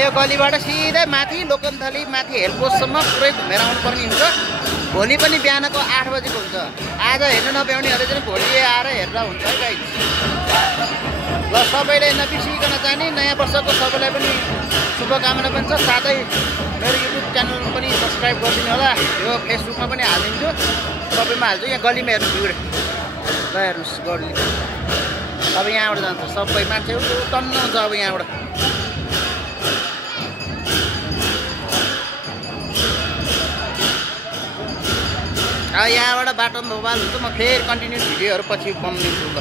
यो गलीबाट सिधै माथि लोकन्थली माथि हेलपोस्टसम्म पुरै घुमेर आउनुपर्ने हुन्छ। भोलि पनि बिहानको 8 बजेको हुन्छ। आज हेर्न नभ्याउनेहरूले चाहिँ भोलि आएर हेर्दा हुन्छ है गाइस। ल सबैले नबिर्सिकन जाने, नयाँ वर्षको सबैलाई पनि शुभकामना पनि छ। साथै मेरो युट्युब च्यानल पनि सब्सक्राइब गरिदिनु होला। यो फेसबुकमा पनि हालिदिन्छु, सबैमा हाल्छु। यहाँ गलीमा हेर्नु भिड ल हेर्नुहोस् गली। अब यहाँबाट जान्छ सबै मान्छे टन्न हुन्छ अब यहाँबाट। यहाँबाट बाटो मोबाइल हुन्छ। म फेरि कन्टिन्यू भिडियोहरू पछि बनाउँछु ल।